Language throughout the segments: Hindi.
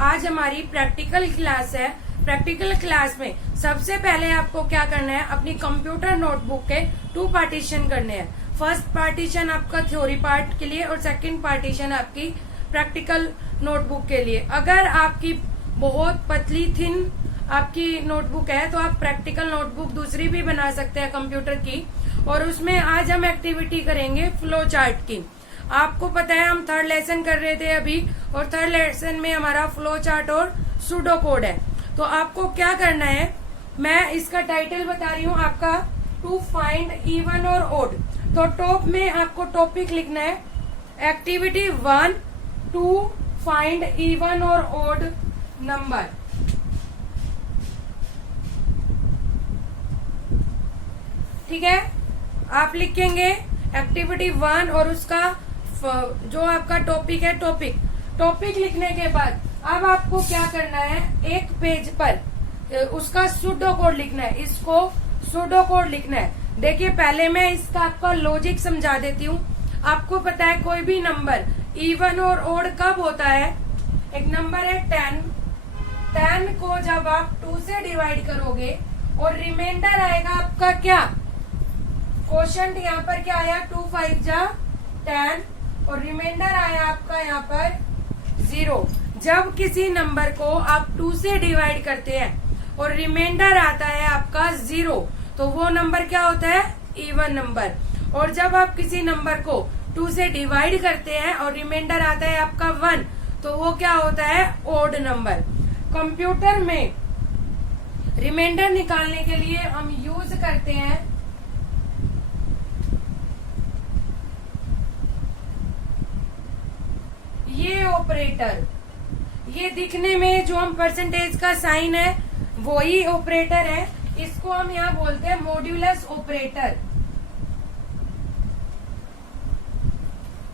आज हमारी प्रैक्टिकल क्लास है। प्रैक्टिकल क्लास में सबसे पहले आपको क्या करना है, अपनी कंप्यूटर नोटबुक के 2 पार्टीशन करने हैं। फर्स्ट पार्टीशन आपका थ्योरी पार्ट के लिए और सेकंड पार्टीशन आपकी प्रैक्टिकल नोटबुक के लिए। अगर आपकी बहुत पतली थिन आपकी नोटबुक है तो आप प्रैक्टिकल नोटबुक दूसरी भी बना सकते हैं कंप्यूटर की। और उसमें आज हम एक्टिविटी करेंगे फ्लो चार्ट की। आपको पता है हम थर्ड लेसन कर रहे थे अभी, और थर्ड लेसन में हमारा फ्लो चार्ट और सूडो कोड है। तो आपको क्या करना है, मैं इसका टाइटल बता रही हूँ आपका, टू फाइंड इवन और ओड। तो टॉप में आपको टॉपिक लिखना है एक्टिविटी 1 टू फाइंड इवन और ओड नंबर। ठीक है, आप लिखेंगे एक्टिविटी 1 और उसका जो आपका टॉपिक है टॉपिक लिखने के बाद अब आपको क्या करना है, एक पेज पर उसका सूडो कोड लिखना है। इसको सूडो कोड लिखना है। देखिए पहले मैं इसका आपका लॉजिक समझा देती हूँ। आपको पता है कोई भी नंबर इवन और ओड कब होता है। एक नंबर है 10 को जब आप 2 से डिवाइड करोगे और रिमाइंडर आएगा आपका क्या, क्वोशंट यहाँ पर क्या आया, 2 5 जा 10 और रिमाइंडर आया आपका यहाँ पर 0। जब किसी नंबर को आप 2 से डिवाइड करते हैं और रिमाइंडर आता है आपका 0 तो वो नंबर क्या होता है, इवन नंबर। और जब आप किसी नंबर को 2 से डिवाइड करते हैं और रिमाइंडर आता है आपका 1 तो वो क्या होता है, ओड नंबर। कंप्यूटर में रिमाइंडर निकालने के लिए हम यूज करते हैं ये ऑपरेटर। ये दिखने में जो हम परसेंटेज का साइन है वही ऑपरेटर है। इसको हम यहाँ बोलते हैं मॉड्यूलस ऑपरेटर।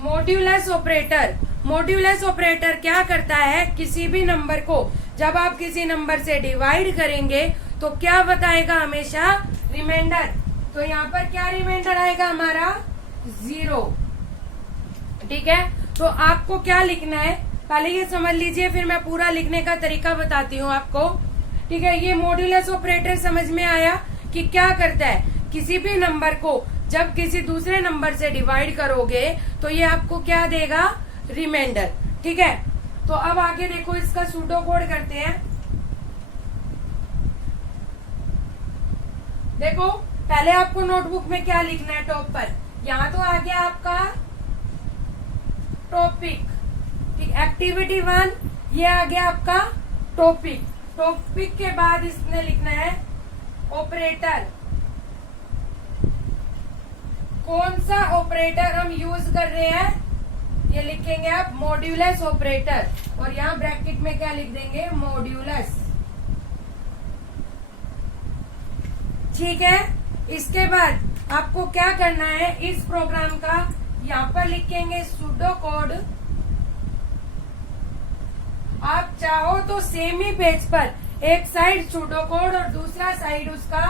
मॉड्यूलस ऑपरेटर क्या करता है, किसी भी नंबर को जब आप किसी नंबर से डिवाइड करेंगे तो क्या बताएगा, हमेशा रिमाइंडर। तो यहाँ पर क्या रिमाइंडर आएगा हमारा, 0। ठीक है, तो आपको क्या लिखना है पहले ये समझ लीजिए, फिर मैं पूरा लिखने का तरीका बताती हूँ आपको। ठीक है, ये मॉड्यूलस ऑपरेटर समझ में आया कि क्या करता है, किसी भी नंबर को जब किसी दूसरे नंबर से डिवाइड करोगे तो ये आपको क्या देगा, रिमाइंडर। ठीक है, तो अब आगे देखो इसका सूडो कोड करते हैं। देखो पहले आपको नोटबुक में क्या लिखना है, टॉप पर यहाँ तो आ गया आपका टॉपिक। ठीक, एक्टिविटी 1 ये आ गया आपका टॉपिक के बाद इसने लिखना है ऑपरेटर। कौन सा ऑपरेटर हम यूज कर रहे हैं, ये लिखेंगे आप मॉड्यूलस ऑपरेटर, और यहाँ ब्रैकेट में क्या लिख देंगे, मॉड्यूलस। ठीक है, इसके बाद आपको क्या करना है, इस प्रोग्राम का यहाँ पर लिखेंगे सूडो कोड। आप चाहो तो सेम ही पेज पर एक साइड सूडो कोड और दूसरा साइड उसका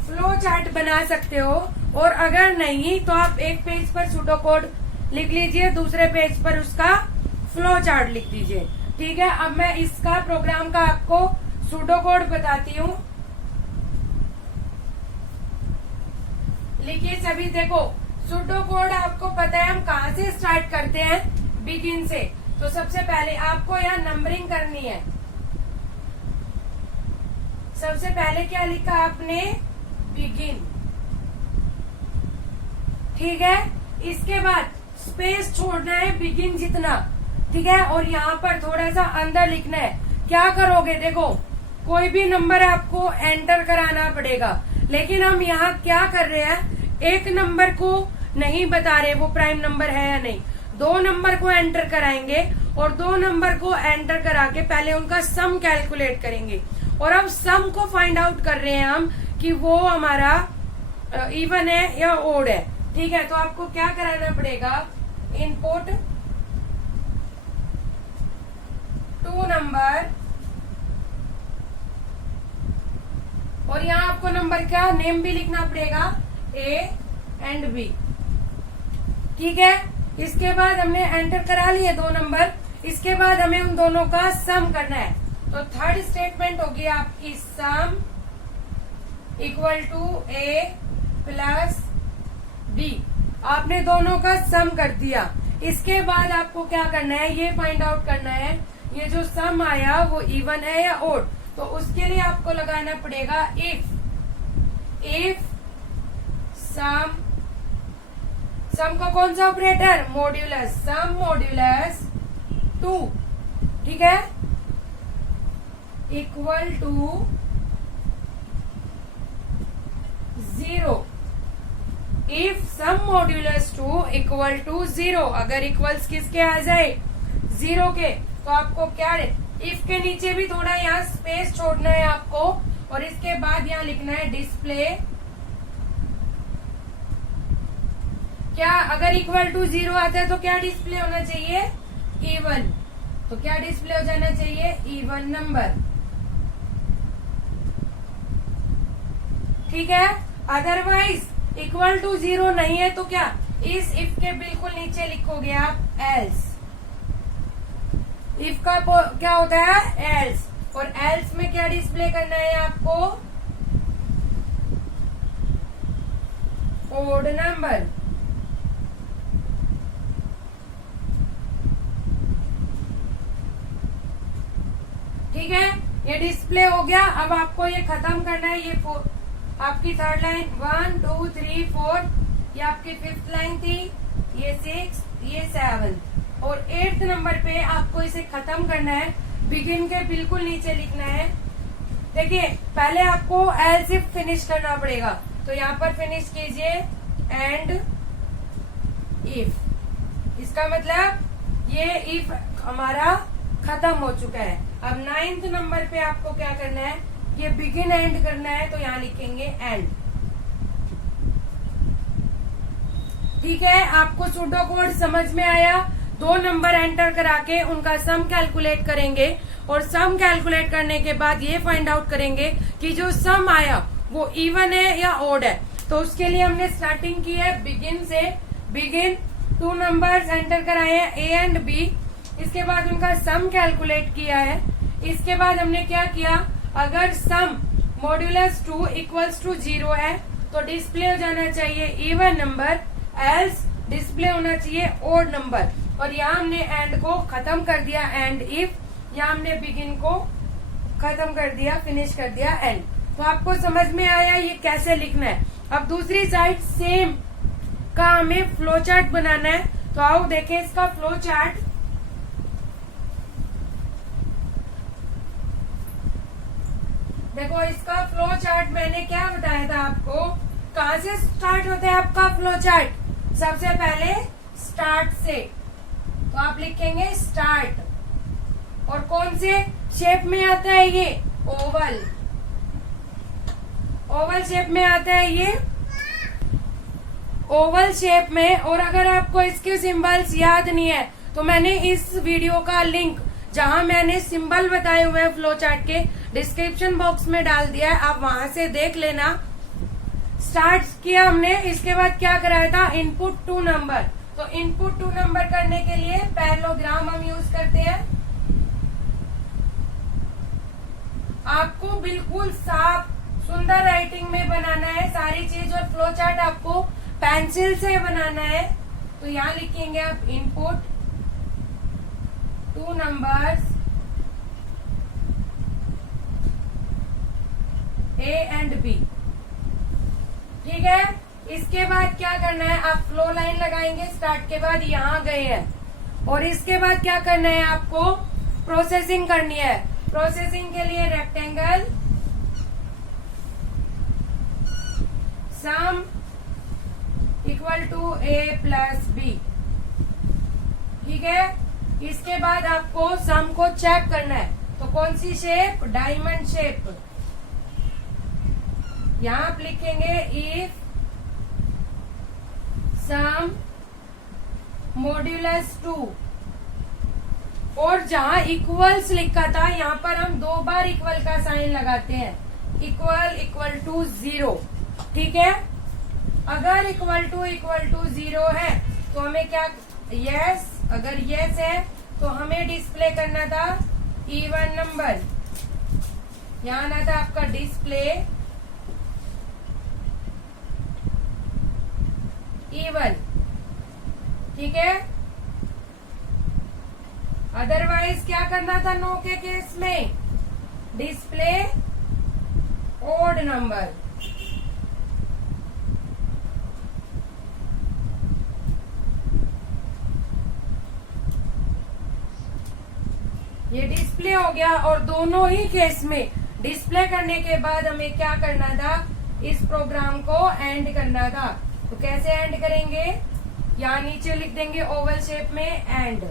फ्लो चार्ट बना सकते हो, और अगर नहीं तो आप एक पेज पर सूडो कोड लिख लीजिए, दूसरे पेज पर उसका फ्लो चार्ट लिख दीजिए। ठीक है, अब मैं इसका प्रोग्राम का आपको सूडो कोड बताती हूँ। लिखिए सभी, देखो सूडो कोड आपको पता है हम कहाँ से स्टार्ट करते हैं, बिगिन से। तो सबसे पहले आपको यहाँ नंबरिंग करनी है। सबसे पहले क्या लिखा आपने, बिगिन। ठीक है, इसके बाद स्पेस छोड़ना है बिगिन जितना। ठीक है, और यहाँ पर थोड़ा सा अंदर लिखना है। क्या करोगे, देखो कोई भी नंबर आपको एंटर कराना पड़ेगा, लेकिन हम यहाँ क्या कर रहे हैं, एक नंबर को नहीं बता रहे वो प्राइम नंबर है या नहीं, 2 नंबर को एंटर कराएंगे और 2 नंबर को एंटर करा के पहले उनका सम कैलकुलेट करेंगे। और अब सम को फाइंड आउट कर रहे हैं हम कि वो हमारा इवन है या ओड है। ठीक है, तो आपको क्या कराना पड़ेगा, इनपुट 2 नंबर, और यहाँ आपको नंबर का नेम भी लिखना पड़ेगा, A एंड B। ठीक है, इसके बाद हमने एंटर करा लिए 2 नंबर। इसके बाद हमें उन दोनों का सम करना है। तो थर्ड स्टेटमेंट होगी आपकी sum equal to A plus B. आपने दोनों का सम कर दिया। इसके बाद आपको क्या करना है, ये फाइंड आउट करना है ये जो सम आया वो इवन है या ओड। तो उसके लिए आपको लगाना पड़ेगा इफ सम का कौन सा ऑपरेटर, मॉड्यूलस, सम मॉड्यूलस 2, ठीक है, equal to 0। If sum modulus 2 equal to 0, अगर इक्वल्स किसके आ जाए, 0 के, तो आपको क्या है, इफ के नीचे भी थोड़ा यहाँ स्पेस छोड़ना है आपको, और इसके बाद यहाँ लिखना है डिस्प्ले क्या, अगर इक्वल टू 0 आता है तो क्या डिस्प्ले होना चाहिए, इवन। तो क्या डिस्प्ले हो जाना चाहिए, इवन नंबर, ठीक है। अदरवाइज इक्वल टू 0 नहीं है तो क्या, इस इफ के बिल्कुल नीचे लिखोगे आप एल्स। इफ का क्या होता है, एल्स, और एल्स में क्या डिस्प्ले करना है आपको, ओड नंबर, ठीक है। ये डिस्प्ले हो गया। अब आपको ये खत्म करना है। ये आपकी थर्ड लाइन 1 2 3 4, ये आपकी फिफ्थ लाइन थी, ये 6, ये 7, और 8th नंबर पे आपको इसे खत्म करना है। बिगिन के बिल्कुल नीचे लिखना है। देखिए पहले आपको एल्स इफ फिनिश करना पड़ेगा, तो यहाँ पर फिनिश कीजिए एंड इफ। इसका मतलब ये इफ हमारा खत्म हो चुका है। अब 9th नंबर पे आपको क्या करना है, ये बिगिन एंड करना है, तो यहाँ लिखेंगे एंड, ठीक है। आपको सूडो कोड समझ में आया। 2 नंबर एंटर करा के उनका सम कैलकुलेट करेंगे, और सम कैलकुलेट करने के बाद ये फाइंड आउट करेंगे कि जो सम आया वो इवन है या ओड है। तो उसके लिए हमने स्टार्टिंग की है बिगिन से। बिगिन 2 नंबर्स एंटर कराए हैं, ए एंड बी। इसके बाद उनका सम कैलकुलेट किया है। इसके बाद हमने क्या किया, अगर सम मॉड्यूलस 2 इक्वल्स टू 0 है तो डिस्प्ले हो जाना चाहिए इवन नंबर, एल्स डिस्प्ले होना चाहिए ओड नंबर। और यहाँ हमने एंड को खत्म कर दिया, एंड इफ, यहाँ हमने बिगिन को खत्म कर दिया, फिनिश कर दिया एंड। तो आपको समझ में आया ये कैसे लिखना है। अब दूसरी साइड सेम का हमें फ्लो चार्ट बनाना है। तो आओ देखें इसका फ्लो चार्ट। देखो इसका फ्लो चार्ट मैंने क्या बताया था आपको, कहाँ से स्टार्ट होता है आपका फ्लो चार्ट, सबसे पहले स्टार्ट से। तो आप लिखेंगे स्टार्ट, और कौन से शेप में आता है ये, ओवल, ओवल शेप में आता है ये, ओवल शेप में। और अगर आपको इसके सिंबल्स याद नहीं है तो मैंने इस वीडियो का लिंक जहां मैंने सिंबल बताए हुए हैं फ्लो चार्ट के, डिस्क्रिप्शन बॉक्स में डाल दिया है, आप वहां से देख लेना। स्टार्ट किया हमने, इसके बाद क्या कराया था, इनपुट 2 नंबर। तो इनपुट 2 नंबर करने के लिए पैरेललोग्राम हम यूज करते हैं। आपको बिल्कुल साफ सुंदर राइटिंग में बनाना है सारी चीज, और फ्लो चार्ट आपको पेंसिल से बनाना है। तो यहाँ लिखेंगे आप input 2 numbers A and B, ठीक है। इसके बाद क्या करना है, आप फ्लो लाइन लगाएंगे स्टार्ट के बाद, यहाँ गए हैं। और इसके बाद क्या करना है, आपको प्रोसेसिंग करनी है। प्रोसेसिंग के लिए rectangle sum equal to A plus B, ठीक है। इसके बाद आपको सम को चेक करना है, तो कौन सी शेप, डायमंड शेप। यहाँ आप लिखेंगे इफ सम मॉड्यूलस 2, और जहां इक्वल्स लिखा था यहाँ पर हम 2 बार इक्वल का साइन लगाते हैं, इक्वल टू 0, ठीक है। अगर इक्वल टू 0 है तो हमें क्या यस, अगर यस है तो हमें डिस्प्ले करना था इवन नंबर। यहाँ आना था आपका डिस्प्ले इवन, ठीक है। अदरवाइज क्या करना था नो के केस में, डिस्प्ले ओड नंबर। ये डिस्प्ले हो गया, और दोनों ही केस में डिस्प्ले करने के बाद हमें क्या करना था, इस प्रोग्राम को एंड करना था। तो कैसे एंड करेंगे, यहाँ नीचे लिख देंगे ओवल शेप में एंड,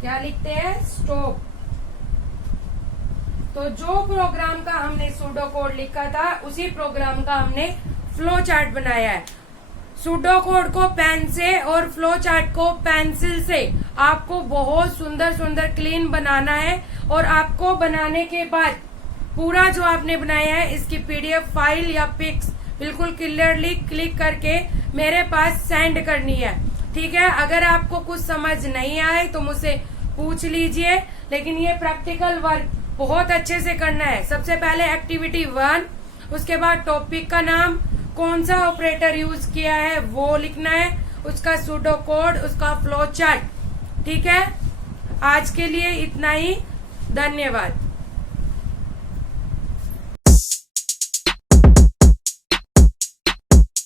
क्या लिखते हैं, स्टॉप। तो जो प्रोग्राम का हमने सूडो कोड लिखा था उसी प्रोग्राम का हमने फ्लो चार्ट बनाया है। सूडो कोड को पेन से और फ्लो चार्ट को पेंसिल से आपको बहुत सुंदर सुंदर क्लीन बनाना है, और आपको बनाने के बाद पूरा जो आपने बनाया है इसकी पीडीएफ फाइल या पिक्स बिल्कुल क्लियरली क्लिक करके मेरे पास सेंड करनी है, ठीक है। अगर आपको कुछ समझ नहीं आए तो मुझसे पूछ लीजिए, लेकिन ये प्रैक्टिकल वर्क बहुत अच्छे से करना है। सबसे पहले एक्टिविटी 1, उसके बाद टॉपिक का नाम, कौन सा ऑपरेटर यूज किया है वो लिखना है, उसका सूडो कोड, उसका फ्लो चार्ट, ठीक है। आज के लिए इतना ही, धन्यवाद।